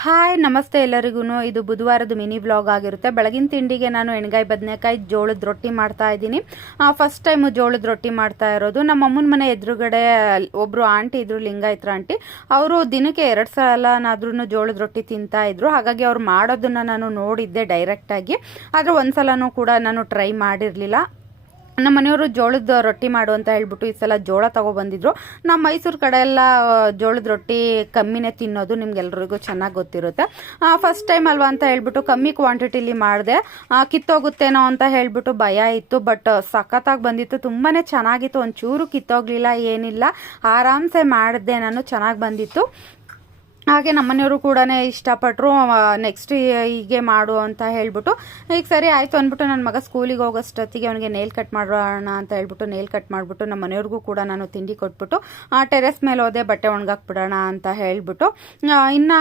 Hi ನಮಸ್ತೆ ಎಲ್ಲರಿಗೂ. ಇದು ಬುಧವಾರದ ಮಿನಿ ವ್ಲಾಗ್ ಆಗಿರುತ್ತೆ. ಬೆಳಗಿನ ತಿಂಡಿಗೆ ನಾನು ಎಣ್ಗಾಯಿ ಬದನೆಕಾಯಿ ಜೋಳದ ರೊಟ್ಟಿ ಮಾಡ್ತಾ ಇದ್ದೀನಿ. ಫಸ್ಟ್ ಟೈಮು ಜೋಳದ ರೊಟ್ಟಿ ಮಾಡ್ತಾ ಇರೋದು. ನಮ್ಮ ಅಮ್ಮನ ಮನೆ ಎದುರುಗಡೆ ಒಬ್ಬರು ಆಂಟಿ ಇದ್ರು, ಲಿಂಗಾಯತ್ರ ಆಂಟಿ. ಅವರು ದಿನಕ್ಕೆ 2 ಸಲನಾದ್ರೂ ಜೋಳದ ರೊಟ್ಟಿ ತಿಂತಾ ಇದ್ರು. ಹಾಗಾಗಿ ಅವ್ರು ಮಾಡೋದನ್ನು ನಾನು ನೋಡಿದ್ದೆ ಡೈರೆಕ್ಟಾಗಿ. ಆದರೆ ಒಂದ್ಸಲನೂ ಕೂಡ ನಾನು ಟ್ರೈ ಮಾಡಿರಲಿಲ್ಲ. ನಮ್ಮ ಮನೆಯವರು ಜೋಳದ ರೊಟ್ಟಿ ಮಾಡು ಅಂತ ಹೇಳ್ಬಿಟ್ಟು ಈ ಸಲ ಜೋಳ ತೊಗೊಬಂದಿದ್ರು. ನಮ್ಮ ಮೈಸೂರು ಕಡೆ ಎಲ್ಲ ಜೋಳದ ರೊಟ್ಟಿ ಕಮ್ಮಿನೇ ತಿನ್ನೋದು, ನಿಮ್ಗೆಲ್ರಿಗೂ ಚೆನ್ನಾಗಿ ಗೊತ್ತಿರುತ್ತೆ. ಫಸ್ಟ್ ಟೈಮ್ ಅಲ್ವಾ ಅಂತ ಹೇಳ್ಬಿಟ್ಟು ಕಮ್ಮಿ ಕ್ವಾಂಟಿಟಿಲಿ ಮಾಡಿದೆ. ಕಿತ್ತೋಗುತ್ತೇನೋ ಅಂತ ಹೇಳ್ಬಿಟ್ಟು ಭಯ ಇತ್ತು. ಬಟ್ ಸಖತ್ತಾಗಿ ಬಂದಿತ್ತು, ತುಂಬಾ ಚೆನ್ನಾಗಿತ್ತು. ಒಂಚೂರು ಕಿತ್ತೋಗ್ಲಿಲ್ಲ, ಏನಿಲ್ಲ, ಆರಾಮ್ಸೆ ಮಾಡಿದೆ ನಾನು. ಚೆನ್ನಾಗಿ ಬಂದಿತ್ತು. ಹಾಗೆ ನಮ್ಮನೆಯವರು ಕೂಡ ಇಷ್ಟಪಟ್ಟರು. ನೆಕ್ಸ್ಟ್ ಹೀಗೆ ಮಾಡು ಅಂತ ಹೇಳ್ಬಿಟ್ಟು ಈಗ ಸರಿ ಆಯಿತು ಅಂದ್ಬಿಟ್ಟು ನನ್ನ ಮಗ ಸ್ಕೂಲಿಗೆ ಹೋಗೋಷ್ಟೊತ್ತಿಗೆ ಅವನಿಗೆ ನೇಲ್ ಕಟ್ ಮಾಡೋಣ ಅಂತ ಹೇಳ್ಬಿಟ್ಟು ನೇಲ್ ಕಟ್ ಮಾಡಿಬಿಟ್ಟು ನಮ್ಮ ಮನೆಯವ್ರಿಗೂ ಕೂಡ ನಾನು ತಿಂಡಿ ಕೊಟ್ಬಿಟ್ಟು ಟೆರೆಸ್ ಮೇಲೆ ಹೋದೆ, ಬಟ್ಟೆ ಒಣಗಾಕ್ಬಿಡೋಣ ಅಂತ ಹೇಳ್ಬಿಟ್ಟು. ಇನ್ನು